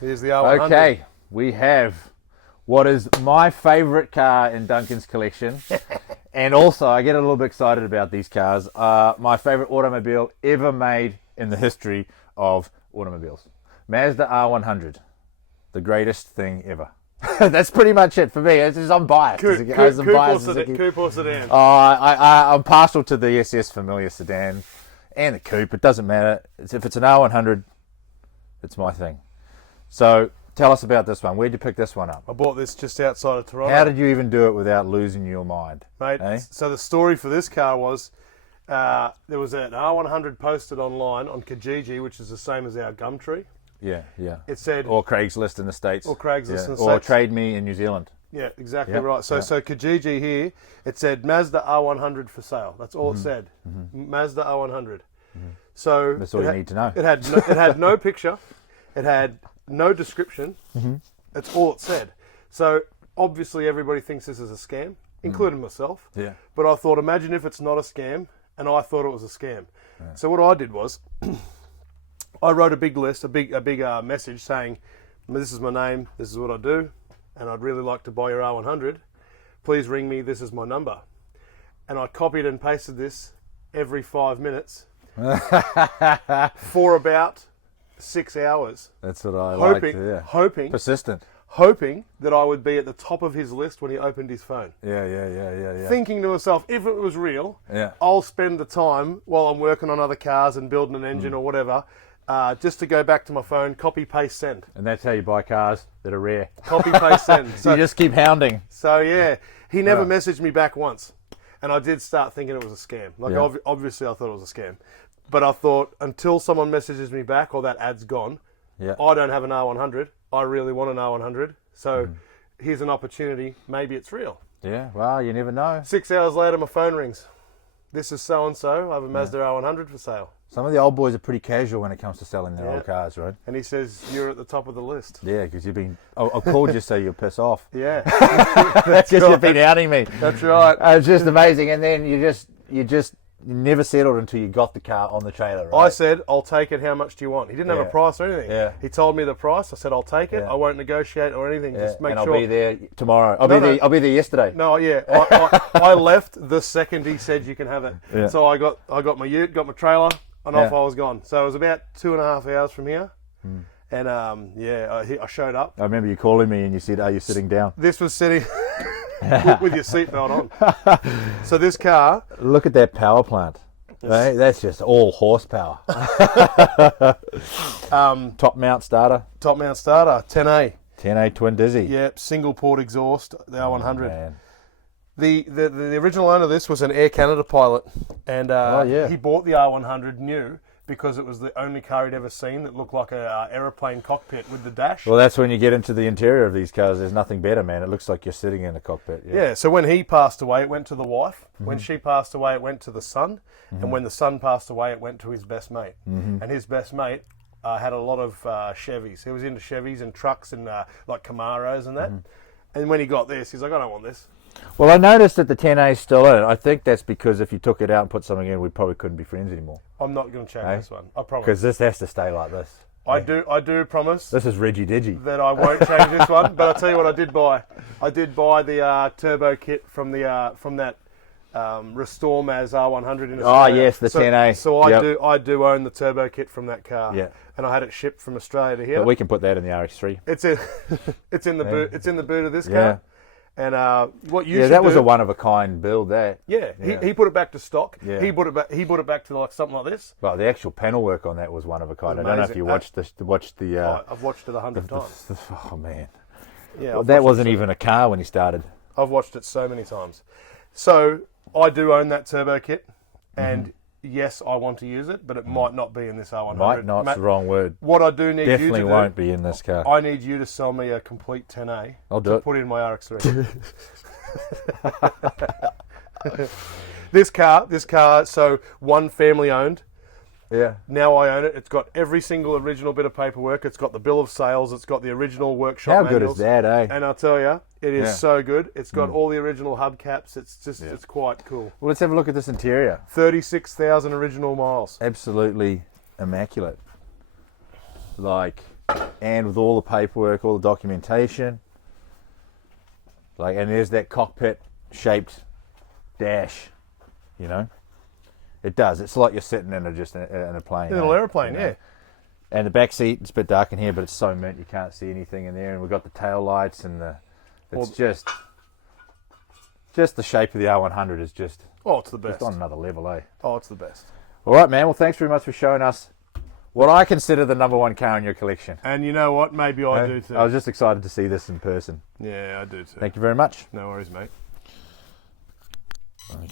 Here's the R100. Okay, we have what is my favourite car in Duncan's collection. And also, I get a little bit excited about these cars. My favourite automobile ever made in the history of automobiles. Mazda R100. The greatest thing ever. That's pretty much it for me. It's just, I'm biased. Coupe or sedan? I'm partial to the SS Familiar sedan and the coupe. It doesn't matter. If it's an R100, it's my thing. So tell us about this one. Where'd you pick this one up? I bought this just outside of Toronto. How did you even do it without losing your mind? Mate, so the story for this car was there was an R100 posted online on Kijiji, which is the same as our Gumtree. Yeah. It said... Or Craigslist in the States. Or Craigslist in the States. Or Trade Me in New Zealand. Yeah, exactly right. So Kijiji here, it said Mazda R100 for sale. That's all it said. Mazda R100. So that's all you need to know. It had no picture. It had no description. That's all it said. So obviously everybody thinks this is a scam, including myself. Yeah. But I thought, imagine if it's not a scam, and I thought it was a scam. Yeah. So what I did was, I wrote a big list, a big message saying, this is my name, this is what I do, and I'd really like to buy your R100. Please ring me, this is my number. And I copied and pasted this every 5 minutes for about 6 hours. That's what I like. Hoping. Persistent. Hoping that I would be at the top of his list when he opened his phone. Yeah. Thinking to myself, if it was real, I'll spend the time while I'm working on other cars and building an engine or whatever, just to go back to my phone, copy, paste, send. And that's how you buy cars that are rare. Copy, paste, send. So you just keep hounding. So yeah, he never messaged me back once. And I did start thinking it was a scam. Obviously I thought it was a scam. But I thought, until someone messages me back or that ad's gone, I don't have an R100. I really want an R100. So here's an opportunity. Maybe it's real. Yeah, well, you never know. 6 hours later, my phone rings. This is so-and-so. I have a Mazda R100 for sale. Some of the old boys are pretty casual when it comes to selling their old cars, right? And he says, you're at the top of the list. Yeah, because you've been... I called you so you'll piss off. Yeah. That's because you've been outing me. That's right. It's just amazing. And then you never settled until you got the car on the trailer, right? I said, I'll take it. How much do you want? He didn't have a price or anything. Yeah. He told me the price. I said, I'll take it. I won't negotiate or anything. Just make sure. I'll be there tomorrow. I'll be there yesterday. No, yeah. I left the second he said you can have it. Yeah. So I got my ute, got my trailer, and off I was gone. So it was about 2.5 hours from here. And I showed up. I remember you calling me and you said, are you sitting down? This was sitting... with your seatbelt on. So this car... Look at that power plant. Right? That's just all horsepower. Top mount starter. 10A. 10A twin dizzy. Yep, single port exhaust, the R100. Man. The original owner of this was an Air Canada pilot. And he bought the R100 new because it was the only car he'd ever seen that looked like a aeroplane cockpit with the dash. Well, that's when you get into the interior of these cars. There's nothing better, man. It looks like you're sitting in a cockpit. Yeah, so when he passed away, it went to the wife. When she passed away, it went to the son. And when the son passed away, it went to his best mate. And his best mate had a lot of Chevys. He was into Chevys and trucks and like Camaros and that. And when he got this, he's like, I don't want this. Well, I noticed that the 10A is still in it. I think that's because if you took it out and put something in, we probably couldn't be friends anymore. I'm not going to change this one. I promise. Because this has to stay like this. I do promise. This is Reggie Digi. That I won't change this one. But I'll tell you what I did buy. I did buy the turbo kit from that Restore Maz R100 in Australia. Oh yes, the 10A. So I do own the turbo kit from that car. Yeah. And I had it shipped from Australia to here. But we can put that in the RX3. It's in the boot. It's in the boot of this car. And what you should that do, was a one of a kind build there. Yeah, he put it back to stock. Yeah. He put it back to like something like this. Well, the actual panel work on that was one of a kind. I don't know if you watched the. I've watched it 100 times. Oh man. Yeah. Well, that wasn't even a car when he started. I've watched it so many times. So I do own that turbo kit, and yes, I want to use it, but it might not be in this R100. Might not, it's the wrong word. What I do need definitely you to won't be in this car. I need you to sell me a complete 10A. I'll do it. Put in my RX3. This car, so one family owned. Yeah. Now I own it. It's got every single original bit of paperwork. It's got the bill of sales. It's got the original workshop How manuals. good is that, eh? And I'll tell you, it is so good. It's got all the original hubcaps. It's just, it's quite cool. Well, let's have a look at this interior. 36,000 original miles. Absolutely immaculate. Like, and with all the paperwork, all the documentation. Like, and there's that cockpit shaped dash, you know. It does. It's like you're sitting in a plane. A little airplane, you know? yeah. And the back seat, it's a bit dark in here, but it's so mint you can't see anything in there. And we've got the tail lights and it's just the shape of the R100 is just. Oh, it's the best. Just on another level, eh? Oh, it's the best. All right, man. Well, thanks very much for showing us what I consider the #1 car in your collection. And you know what? Maybe I do too. I was just excited to see this in person. Yeah, I do too. Thank you very much. No worries, mate.